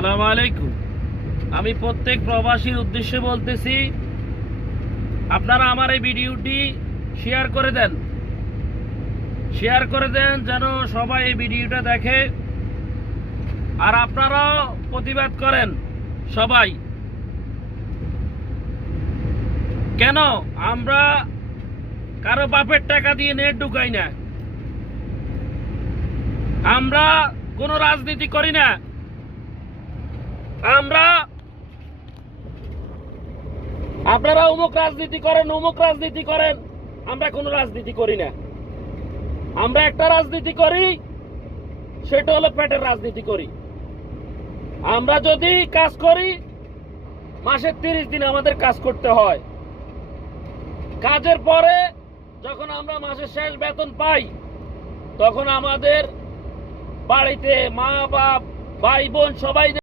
আসসালামু আলাইকুম। আমি প্রত্যেক প্রবাসীর উদ্দেশ্যে বলতেছি, আপনারা আমার এই ভিডিওটি শেয়ার করে দেন, যেন সবাই এই ভিডিওটা দেখে। আর আপনারাও প্রতিবাদ করেন সবাই। কেন আমরা কারো বাপের টাকা দিয়ে নেট ঢুকাই না? আমরা কোনো রাজনীতি করি না। আপনারা অমুক রাজনীতি করেন, আমরা কোনো রাজনীতি করি না। আমরা একটা রাজনীতি করি, সেটা হলো পেটের রাজনীতি করি। আমরা যদি কাজ করি, মাসের 30 দিন আমাদের কাজ করতে হয়। কাজের পরে যখন আমরা মাসের শেষ বেতন পাই, তখন আমাদের বাড়িতে মা বাপ ভাই বোন সবাই